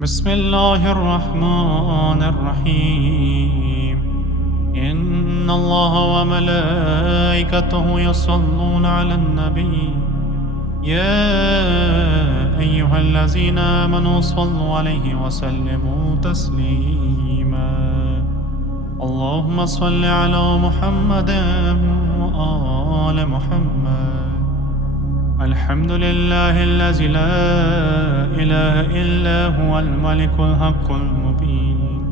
بسم الله الرحمن الرحيم. إن الله وملائكته يصلون على النبي يا أيها الذين آمنوا صلوا عليه وسلموا تسليما. اللهم صل على محمد وآل محمد. الحمد لله الذي لا إله إلا هو الملك الحق المبين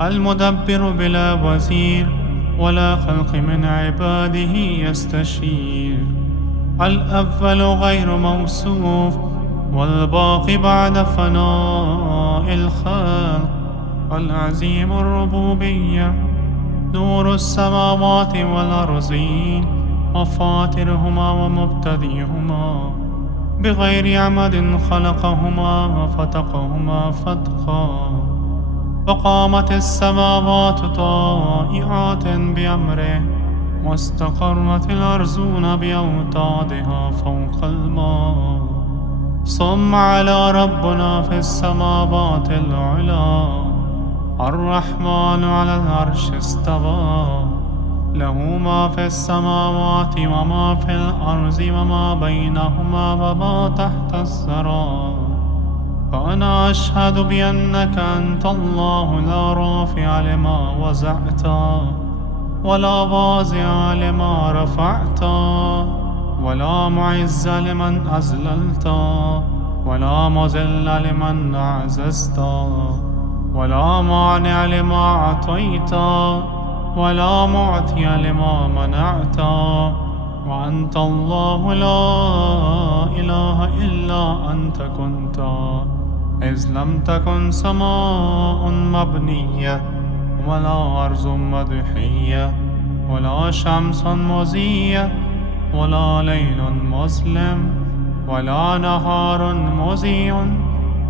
المدبر بلا وزير ولا خلق من عباده يستشير، الأول غير موصوف والباقي بعد فناء الخلق، العظيم الربوبية نور السماوات والأرضين وفاطرهما ومبتدئهما بغير عمد خلقهما وفتقهما فتقا، وقامت السماوات طائعات بأمره واستقرت الأرضون بأوتادها فوق الماء، ثم على ربنا في السماوات العلى الرحمن على العرش استوى، له ما في السماوات وما في الأرض وما بينهما وما تحت الثرى. فأنا أشهد بأنك أنت الله لا رافع لما وزعت ولا واضع لما رفعت ولا معز لمن أذللت ولا مذل لمن أعززت ولا مانع لما أعطيت ولا معطي لما منعت، وأنت الله لا إله إلا أنت كنت إذ لم تكن سماء مبنية ولا أرض مدحية ولا شمس مضية ولا ليل مظلم ولا نهار مضيء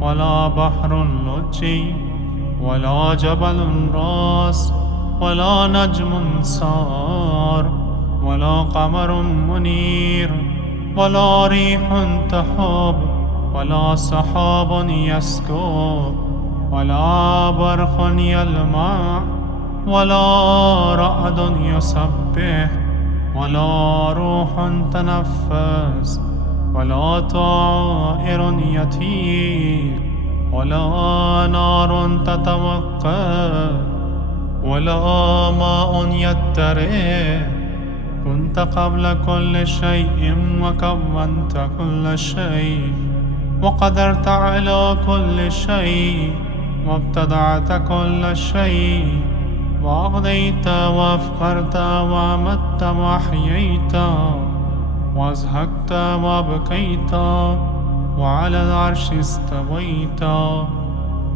ولا بحر لجي ولا جبل راس ولا نجم سار ولا قمر منير ولا ريح تهب ولا سحاب يسكب ولا برق يلمع ولا رعد يسبح ولا روح تنفس ولا طائر يطير ولا نار تتوقد ولا ماء يترك. كنت قبل كل شيء وكونت كل شيء وقدرت على كل شيء وابتدعت كل شيء وأغنيت وأفقرت وأمت وأحييت وأزهقت وأبقيت وعلى العرش استويت،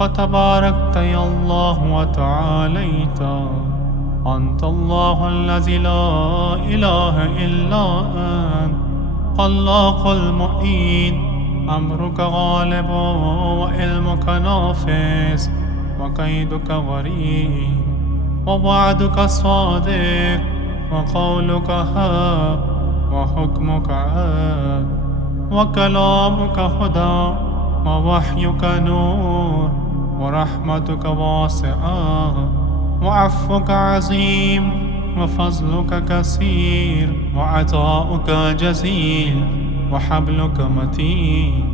فتباركت يا الله وتعاليت. أنت الله الذي لا إله إلا أنت، خلاق المعيد، أمرك غالب وعلمك نافذ وكيدك غريب ووعدك صادق وقولك حق وحكمك عدل وكلامك هدى ووحيك نور ورحمتك واسعة وعفوك عظيم وفضلك كثير وعطاؤك جزيل وحبلك متين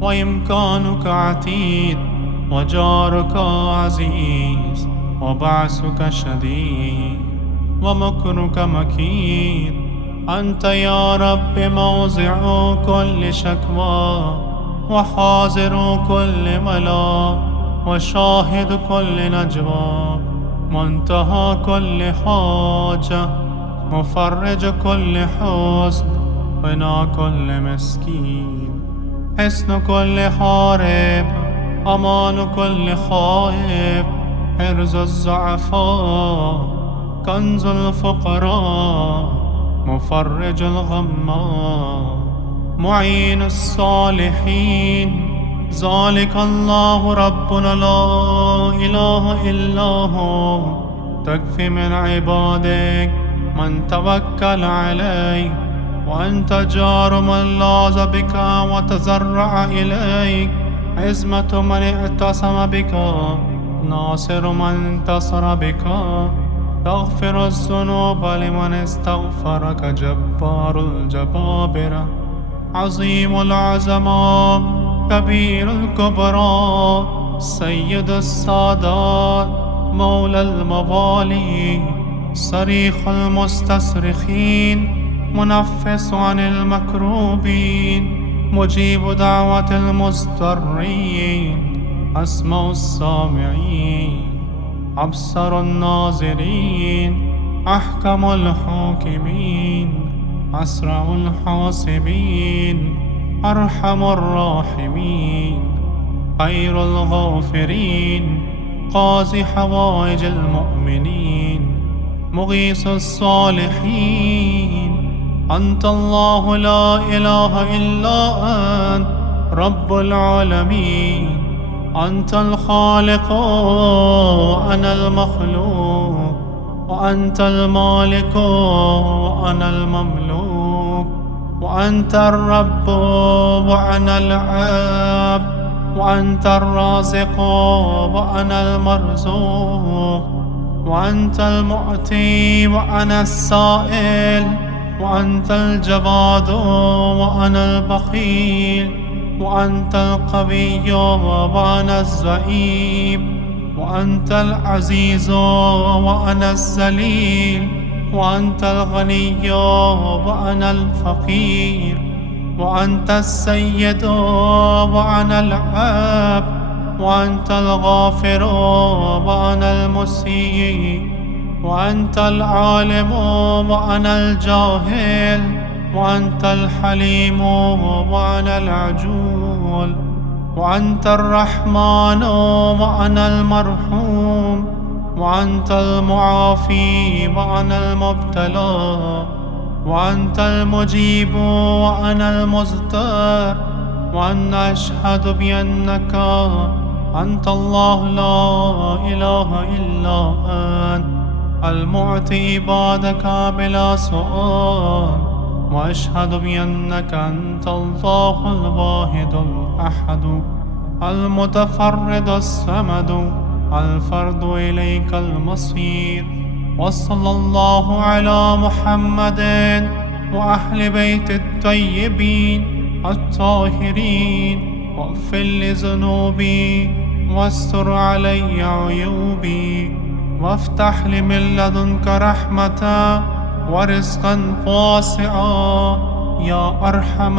وإمكانك عتيد وجارك عزيز وبعثك شديد ومكرك مكيد. أنت يا رب موضع كل شكوى وحاضر كل ملا وشاهد كل نجوى، منتهى كل حاجة، مفرج كل حزن، غنى كل مسكين، حصن كل حارب، أمان كل خائف، حرز الضعفاء، كنز الفقراء، مفرج الغماء، معين الصالحين. ذلك الله ربنا لا إله إلا هو، تكفي من عبادك من توكل عليك وأنت جار من لاذ بك وتزرع إليك عزمة من اعتصم بك، ناصر من انتصر بك، تغفر الذنوب لمن استغفرك، جبار الجبابرة، عظيم العظماء، كبير الكبرى، سيد السادات، مولى الموالي، صريخ المستصرخين، منفس عن المكروبين، مجيب دعوة المضطرين، أسمع السامعين، أبصر الناظرين، أحكم الحاكمين، أسرع الحاسبين، أرحم الراحمين، خير الغافرين، قاضي حوائج المؤمنين، مغيث الصالحين. أنت الله لا إله إلا أنت رب العالمين. أنت الخالق وأنا المخلوق، وأنت المالك وأنا المملوك، وأنت الرب وأنا العبد، وأنت الرازق وأنا المرزوق، وأنت المؤتي وأنا السائل، وأنت الجواد وأنا البخيل، وأنت القوي وأنا الزعيم، وأنت العزيز وأنا الذليل، وأنت الغني وأنا الفقير، وأنت السيد وأنا العبد، وأنت الغافر وأنا المسيء، وأنت العالم وأنا الجاهل، وأنت الحليم وأنا العجول، وأنت الرحمن وأنا المرحوم، وأنت المعافي وأنا المبتلى، وأنت المجيب وأنا المضطر، وأنا أشهد بأنك أنت الله لا إله إلا أنت المعطي عبادك بلا سؤال، وأشهد بأنك أنت الله الواحد الأحد المتفرد الصمد الفرد إليك المصير. وصلى الله على محمد وأهل بيت الطيبين الطاهرين، واغفر لذنوبي واستر علي عيوبي، وافتح لي من لدنك رحمة ورزقا واسعا يا أرحم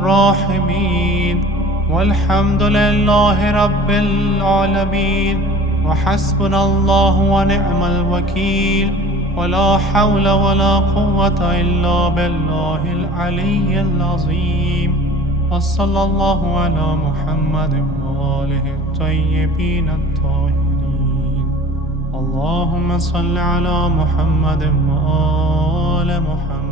الراحمين. والحمد لله رب العالمين، وحسبنا الله ونعم الوكيل، ولا حول ولا قوة إلا بالله العلي العظيم. وصلى الله على محمد وآله الطيبين الطاهرين. اللهم صل على محمد وآل محمد.